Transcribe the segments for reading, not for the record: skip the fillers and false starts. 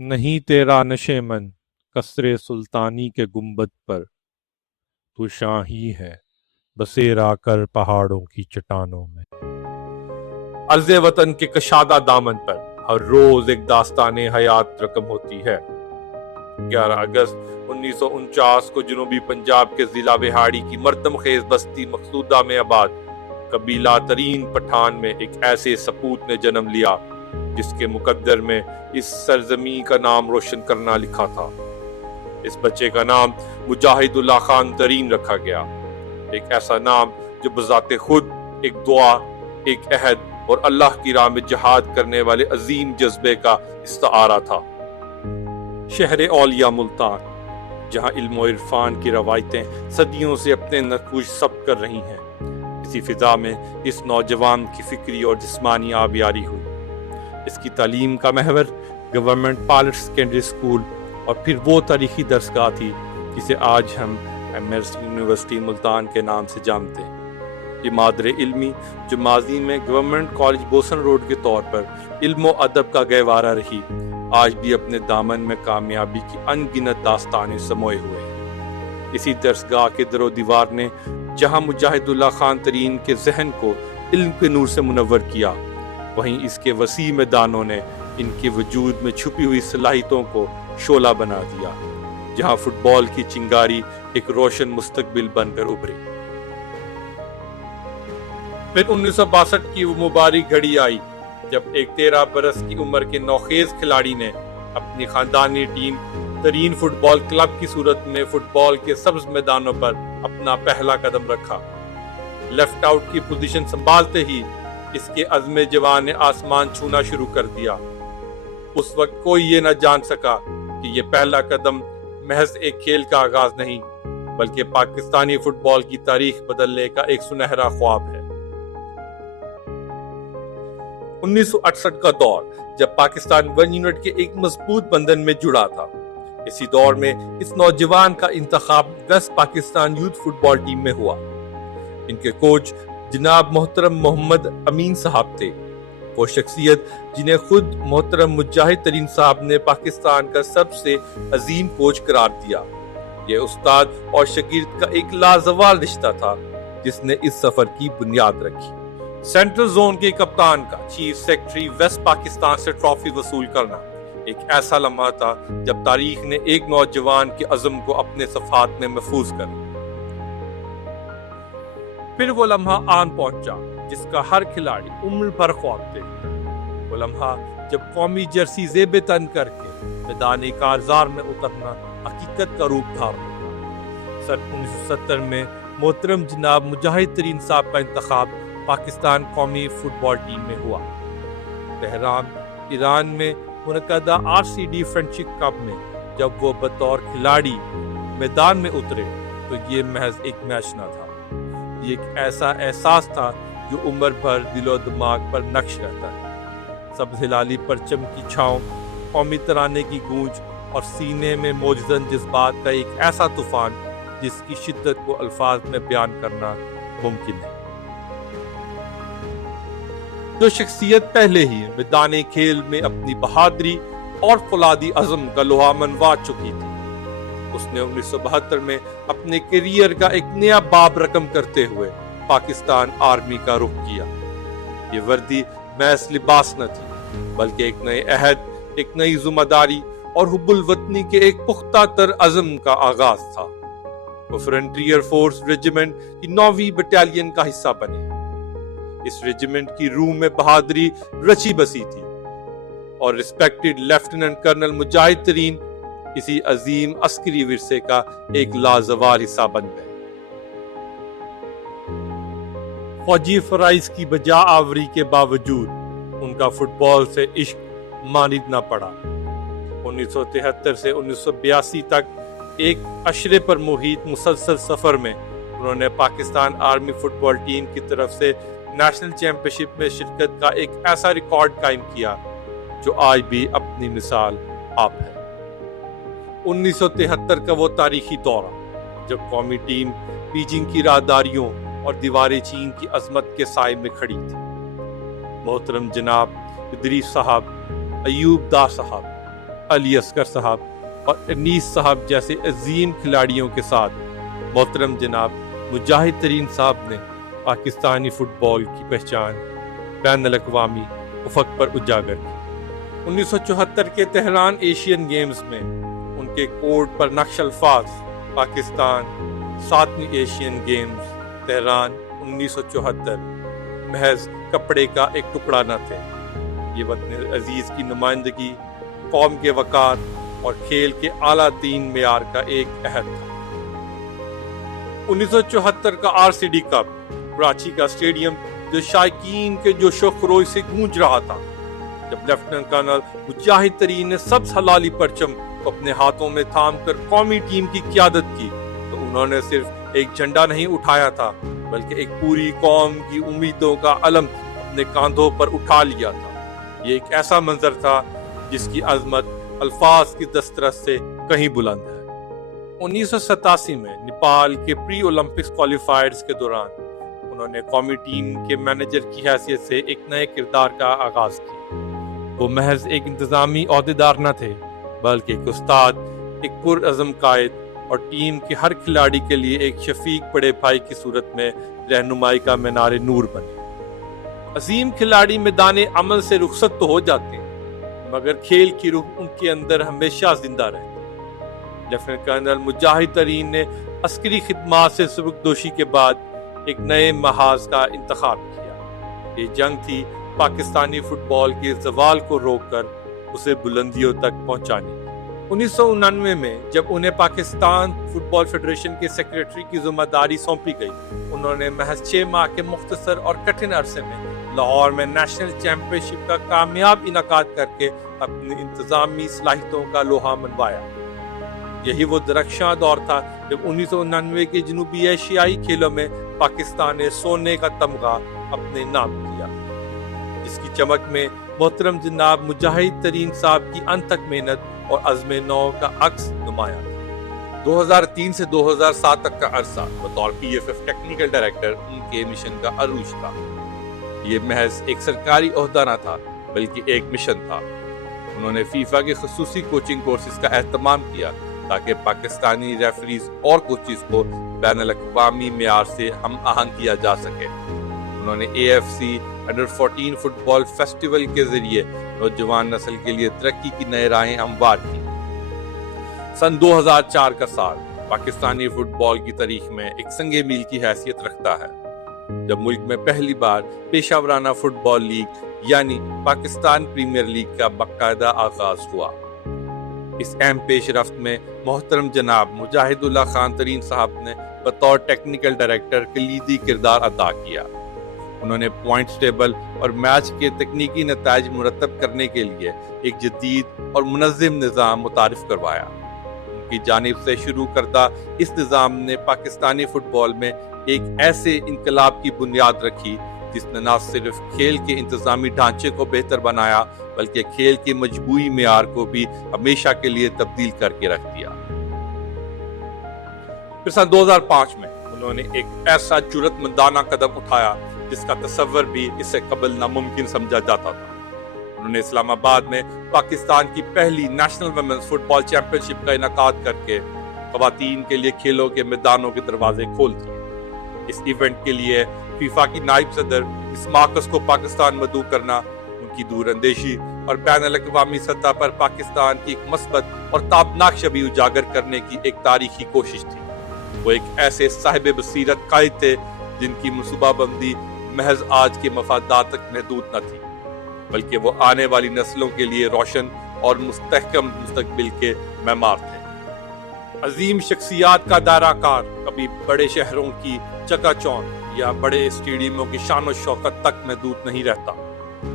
نہیں تیرا نشے من قصر سلطانی کے گنبد پر، تو شاہی ہے بسیرا کر پہاڑوں کی چٹانوں میں۔ عرض وطن کے کشادہ دامن پر ہر روز ایک داستان حیات رقم ہوتی ہے۔ 11 اگست 1949 کو جنوبی پنجاب کے ضلع وہاڑی کی مردم خیز بستی مقصودہ میں آباد قبیلہ ترین پٹھان میں ایک ایسے سپوت نے جنم لیا جس کے مقدر میں اس سرزمین کا نام روشن کرنا لکھا تھا۔ اس بچے کا نام مجاہد اللہ خان ترین رکھا گیا، ایک ایسا نام جو بذات خود ایک دعا، ایک عہد اور اللہ کی راہ میں جہاد کرنے والے عظیم جذبے کا استعارہ تھا۔ شہر اولیاء ملتان، جہاں علم و عرفان کی روایتیں صدیوں سے اپنے نقوش ثبت کر رہی ہیں، اسی فضا میں اس نوجوان کی فکری اور جسمانی آبیاری ہوئی۔ اس کی تعلیم کا محور گورنمنٹ پائلٹ سیکنڈری اسکول اور پھر وہ تاریخی درسگاہ تھی جسے آج ہم ایمرس یونیورسٹی ملتان کے نام سے جانتے ہیں۔ یہ مادر علمی جو ماضی میں گورنمنٹ کالج بوسن روڈ کے طور پر علم و ادب کا گہوارہ رہی، آج بھی اپنے دامن میں کامیابی کی ان گنت داستانیں سموئے ہوئے ہیں۔ اسی درسگاہ کے در و دیوار نے جہاں مجاہد اللہ خان ترین کے ذہن کو علم کے نور سے منور کیا، وہیں اس کے وسیع میدانوں نے ان کے وجود میں چھپی ہوئی صلاحیتوں کو شعلہ بنا دیا، جہاں فٹ بال کی چنگاری ایک روشن مستقبل بن کر ابھری۔ پھر 1962 کی وہ مبارک گھڑی آئی جب ایک 13 برس کی عمر کے نوخیز کھلاڑی نے اپنی خاندانی ٹیم ترین فٹ بال کلب کی صورت میں فٹ بال کے سبز میدانوں پر اپنا پہلا قدم رکھا۔ لیفٹ آؤٹ کی پوزیشن سنبھالتے ہی اس کے عزم جوان نے آسمان چھونا شروع کر دیا۔ اس وقت کوئی یہ نہ جان سکا کہ یہ پہلا قدم محض ایک کھیل کا آغاز نہیں، بلکہ پاکستانی فٹ بال کی تاریخ بدلنے کا ایک سنہرا خواب ہے۔ 1968 کا دور جب پاکستان ون یونٹ کے ایک مضبوط بندھن میں جڑا تھا، اسی دور میں اس نوجوان کا انتخاب ویسٹ پاکستان یوتھ فٹ بال ٹیم میں ہوا۔ ان کے کوچ جناب محترم محمد امین صاحب تھے، وہ شخصیت جنہیں خود محترم مجاہد ترین صاحب نے پاکستان کا سب سے عظیم کوچ قرار دیا۔ یہ استاد اور شاگرد کا ایک لازوال رشتہ تھا جس نے اس سفر کی بنیاد رکھی۔ سینٹرل زون کے کپتان کا چیف سیکرٹری ویسٹ پاکستان سے ٹرافی وصول کرنا ایک ایسا لمحہ تھا جب تاریخ نے ایک نوجوان کے عزم کو اپنے صفحات میں محفوظ کر۔ پھر وہ لمحہ آن پہنچا جس کا ہر کھلاڑی عمر بھر خواب تھے، وہ لمحہ جب قومی جرسی زیب تن کر کے میدان کارزار میں اترنا حقیقت کا روپ دھار ہوگا۔ سن 1970 میں محترم جناب مجاہد ترین صاحب کا انتخاب پاکستان قومی فٹ بال ٹیم میں ہوا۔ تہران، ایران میں منعقدہ RCD فرینڈشپ کپ میں جب وہ بطور کھلاڑی میدان میں اترے تو یہ محض ایک میچ نہ تھا، یہ ایک ایسا احساس تھا جو عمر بھر دل و دماغ پر نقش رہتا ہے۔ سبز ہلالی پرچم کی چھاؤں، قومی ترانے کی گونج اور سینے میں موجزن جذبات کا ایک ایسا طوفان جس کی شدت کو الفاظ میں بیان کرنا ممکن ہے۔ جو شخصیت پہلے ہی میدان کھیل میں اپنی بہادری اور فولادی عزم کا لوہا منوا چکی تھی، اس نے 1972 میں اپنے کیریئر کا ایک نیا باب رقم کرتے ہوئے پاکستان آرمی کا رخ کیا۔ یہ وردی محض لباس نہ تھی، بلکہ ایک نئے عہد، ایک نئی ذمہ داری اور حب الوطنی کے ایک پختہ تر عزم کا آغاز تھا۔ وہ فرنٹیئر فورس ریجیمنٹ کی 9ویں بٹالین کا حصہ بنے۔ اس ریجیمنٹ کی روح میں بہادری رچی بسی تھی اور ریسپیکٹڈ لیفٹیننٹ کرنل مجاہد ترین اسی عظیم عسکری ورثے کا ایک لازوال حصہ بن گئے۔ فوجی فرائض کی بجا آوری کے باوجود ان کا فٹ بال سے عشق ماند نہ پڑا۔ 1973 سے 1982 تک ایک عشرے پر محیط مسلسل سفر میں انہوں نے پاکستان آرمی فٹ بال ٹیم کی طرف سے نیشنل چیمپئن شپ میں شرکت کا ایک ایسا ریکارڈ قائم کیا جو آج بھی اپنی مثال آپ ہے۔ 1973 کا وہ تاریخی دورہ جب قومی ٹیم بیجنگ کی راہداریوں اور دیوار چین کی عظمت کے سائے میں کھڑی تھی۔ محترم جناب ادریس صاحب، ایوب دا صاحب، علی اصغر صاحب اور انیس صاحب جیسے عظیم کھلاڑیوں کے ساتھ محترم جناب مجاہد ترین صاحب نے پاکستانی فٹ بال کی پہچان بین الاقوامی افق پر اجاگر کی۔ 1974 کے تہران ایشین گیمز میں ان کے کوڈ پر نقش الفاظ پاکستان 7ویں ایشین گیمز تہران 1974 محض کپڑے کا ایک ٹکڑا نہ تھے، یہ وطن عزیز کی نمائندگی، قوم کے وقار اور کھیل کے اعلیٰ ترین معیار کا ایک عہد تھا۔ 1974 کا RCD کپ کراچی کا اسٹیڈیم جو شائقین کے جوش و خروش سے گونج رہا تھا، جب لیفٹیننٹ کرنل مجاہد ترین نے سبز ہلالی پرچم کو اپنے ہاتھوں میں تھام کر قومی ٹیم کی قیادت کی تو انہوں نے صرف ایک جھنڈا نہیں اٹھایا تھا بلکہ ایک پوری قوم کی امیدوں کا علم اپنے کاندھوں پر اٹھا لیا تھا۔ یہ ایک ایسا منظر تھا جس کی عظمت الفاظ کی دسترس سے کہیں بلند ہے۔ 1987 میں نیپال کے پری اولمپکس کوالیفائرز کے دوران انہوں نے قومی ٹیم کے مینیجر کی حیثیت سے ایک نئے کردار کا آغاز کیا۔ وہ محض ایک انتظامی عہدیدار نہ تھے بلکہ ایک استاد، ایک پرعزم قائد اور ٹیم کے ہر کھلاڑی کے لیے ایک شفیق بڑے بھائی کی صورت میں رہنمائی کا مینار نور بنے۔ عظیم کھلاڑی میدان عمل سے رخصت تو ہو جاتے ہیں مگر کھیل کی روح ان کے اندر ہمیشہ زندہ رہتی ہے۔ لیفٹیننٹ کرنل مجاہد ترین نے عسکری خدمات سے سبکدوشی کے بعد ایک نئے محاذ کا انتخاب کیا۔ یہ جنگ تھی پاکستانی فٹ بال کے زوال کو روک کر اسے بلندیوں تک پہنچانے۔ 1999 میں جب انہیں پاکستان فٹ بال فیڈریشن کے سیکریٹری کی ذمہ داری سونپی گئی، انہوں نے محض 6 ماہ کے مختصر اور کٹھن عرصے میں لاہور میں نیشنل چیمپئن شپ کا کامیاب انعقاد کر کے اپنی انتظامی صلاحیتوں کا لوہا منوایا۔ یہی وہ درخشاں دور تھا جب 1999 کے جنوبی ایشیائی کھیلوں میں پاکستان نے سونے کا تمغہ اپنے نام کیا، جس کی چمک میں محترم جناب مجاہد ترین صاحب کی انتھک محنت اور عزم نو کا عکس نمایاں تھا۔ 2003 سے 2007 تک کا عرصہ بطور PFF ٹیکنیکل ڈائریکٹر ان کے مشن کا عروج تھا۔ یہ محض ایک سرکاری عہدہ نہ تھا بلکہ ایک مشن تھا۔ انہوں نے فیفا کے خصوصی کوچنگ کورسز کا اہتمام کیا تاکہ پاکستانی ریفریز اور کوچز کو بین الاقوامی معیار سے ہم آہنگ کیا جا سکے۔ انہوں نے AFC انڈر 14 فٹ بال فیسٹیول کے ذریعے نوجوان نسل کے لیے ترقی کی نئے راہیں ہموار کی۔ سن 2004 کا سال پاکستانی فٹ بال کی تاریخ میں ایک سنگ میل کی حیثیت رکھتا ہے جب ملک میں پہلی بار پیشہ ورانہ فٹ بال لیگ یعنی پاکستان پریمیئر لیگ کا باقاعدہ آغاز ہوا۔ اس اہم پیش رفت میں محترم جناب مجاہد اللہ خان ترین صاحب نے بطور ٹیکنیکل ڈائریکٹر کلیدی کردار ادا کیا۔ انہوں نے پوائنٹس ٹیبل اور میچ کے تکنیکی نتائج مرتب کرنے کے لیے ایک جدید اور منظم نظام متعارف کروایا۔ ان کی جانب سے شروع کردہ اس نظام نے پاکستانی فٹ بال میں ایک ایسے انقلاب کی بنیاد رکھی جس نے نہ صرف کھیل کے انتظامی ڈھانچے کو بہتر بنایا بلکہ کھیل کے مجموعی معیار کو بھی ہمیشہ کے لیے تبدیل کر کے رکھ دیا۔ پھر سن 2005 میں انہوں نے ایک ایسا جرأت مندانہ قدم اٹھایا جس کا تصور بھی اس سے قبل ناممکن سمجھا جاتا تھا۔ انہوں نے اسلام آباد میں پاکستان کی پہلی نیشنل ویمنز فٹ بال چیمپئن شپ کا انعقاد کر کے خواتین کے لیے کھیلوں کے میدانوں کے دروازے کھول دیے۔ اس ایونٹ کے لیے فیفا کی نائب صدر اس مارکس کو پاکستان مدعو کرنا ان کی دور اندیشی اور بین الاقوامی سطح پر پاکستان کی ایک مثبت اور تابناک شبیہ اجاگر کرنے کی ایک تاریخی کوشش تھی۔ وہ ایک ایسے صاحب بصیرت قائد تھے جن کی منصوبہ بندی محض آج کے مفادات تک محدود نہ تھی بلکہ وہ آنے والی نسلوں کے لیے روشن اور مستحکم مستقبل کے معمار تھے۔ عظیم شخصیات کا دائرہ کار کبھی بڑے شہروں کی چکا چوند یا بڑے اسٹیڈیموں کی شان و شوکت تک محدود نہیں رہتا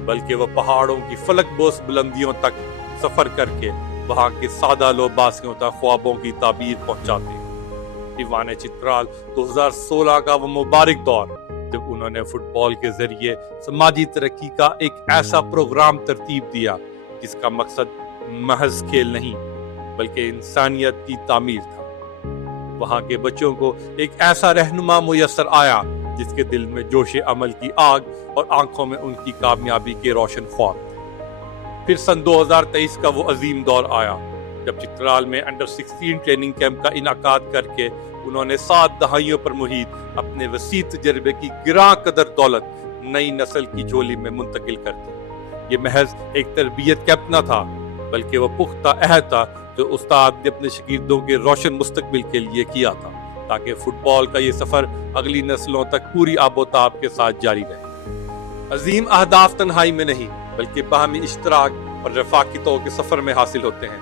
بلکہ وہ پہاڑوں کی فلک بوس بلندیوں تک سفر کر کے وہاں کے سادہ لوباسیوں تک خوابوں کی تعبیر پہنچاتے ہیں۔ دیوان چترال 2016 کا وہ مبارک دور جب انہوں نے فٹ بال کے ذریعے سماجی ترقی کا ایک ایسا پروگرام ترتیب دیا جس کا مقصد محض کھیل نہیں بلکہ انسانیت کی تعمیر تھا۔ وہاں کے بچوں کو ایک ایسا رہنما میسر آیا جس کے دل میں جوش عمل کی آگ اور آنکھوں میں ان کی کامیابی کے روشن خواب تھے۔ پھر سن 2023 کا وہ عظیم دور آیا جب چترال میں انڈر 16 ٹریننگ کیمپ کا انعقاد کر کے انہوں نے 7 دہائیوں پر محیط اپنے وسیع تجربے کی گراں قدر دولت نئی نسل کی جھولی میں منتقل کر دی۔ یہ محض ایک تربیت کیمپ نہ تھا بلکہ وہ پختہ عہد تھا جو استاد نے اپنے شاگردوں کے روشن مستقبل کے لیے کیا تھا تاکہ فٹ بال کا یہ سفر اگلی نسلوں تک پوری آب و تاب کے ساتھ جاری رہے۔ عظیم اہداف تنہائی میں نہیں بلکہ باہمی اشتراک اور رفاقتوں کے سفر میں حاصل ہوتے ہیں۔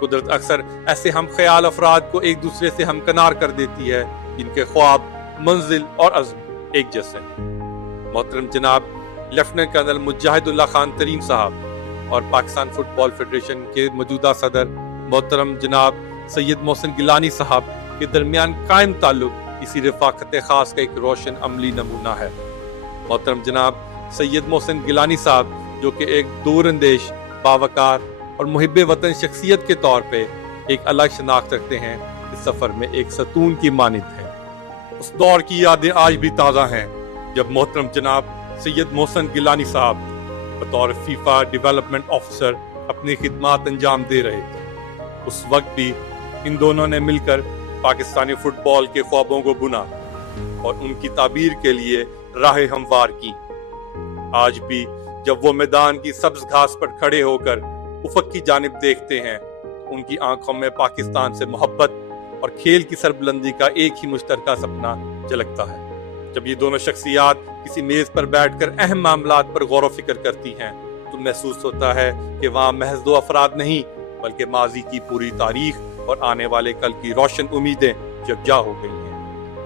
قدرت اکثر ایسے ہم خیال افراد کو ایک دوسرے سے ہمکنار کر دیتی ہے جن کے خواب، منزل اور عزم ایک جیسے ہیں۔ محترم جناب لیفٹیننٹ کرنل مجاہد اللہ خان ترین صاحب اور پاکستان فٹ بال فیڈریشن کے موجودہ صدر محترم جناب سید محسن گیلانی صاحب کے درمیان قائم تعلق اسی رفاقت خاص کا ایک روشن عملی نمونہ ہے۔ محترم جناب سید محسن گیلانی صاحب جو کہ ایک دور اندیش، باوقار اور محب وطن شخصیت کے طور پہ ایک الگ شناخت رکھتے ہیں، اس سفر میں ایک ستون کی مانند ہے۔ اس دور کی یادیں آج بھی تازہ ہیں جب محترم جناب سید محسن گیلانی صاحب بطور فیفا ڈیولپمنٹ آفیسر اپنی خدمات انجام دے رہے تھے۔ اس وقت بھی ان دونوں نے مل کر پاکستانی فٹ بال کے خوابوں کو بنا اور ان کی تعبیر کے لیے راہ ہموار کی۔ آج بھی جب وہ میدان کی سبز گھاس پر کھڑے ہو کر افق کی جانب دیکھتے ہیں ان کی آنکھوں میں پاکستان سے محبت اور کھیل کی سربلندی کا ایک ہی مشترکہ سپنا جھلکتا ہے۔ جب یہ دونوں شخصیات کسی میز پر بیٹھ کر اہم معاملات پر غور و فکر کرتی ہیں تو محسوس ہوتا ہے کہ وہاں محض 2 افراد نہیں بلکہ ماضی کی پوری تاریخ اور آنے والے کل کی روشن امیدیں یکجا ہو گئی ہیں۔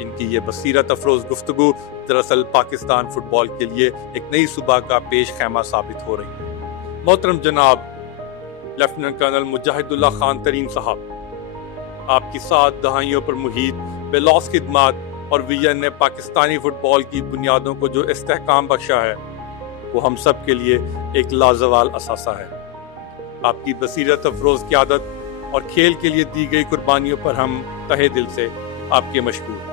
ان کی یہ بصیرت افروز گفتگو دراصل پاکستان فٹ بال کے لیے ایک نئی صبح کا پیش خیمہ ثابت ہو رہی ہے۔ محترم جناب لیفٹیننٹ کرنل مجاہد اللہ خان ترین صاحب، آپ کی 7 دہائیوں پر محیط بے لوث خدمات اور ویژن نے پاکستانی فٹ بال کی بنیادوں کو جو استحکام بخشا ہے وہ ہم سب کے لیے ایک لازوال اثاثہ ہے۔ آپ کی بصیرت افروز قیادت اور کھیل کے لیے دی گئی قربانیوں پر ہم تہہ دل سے آپ کے مشکور ہیں۔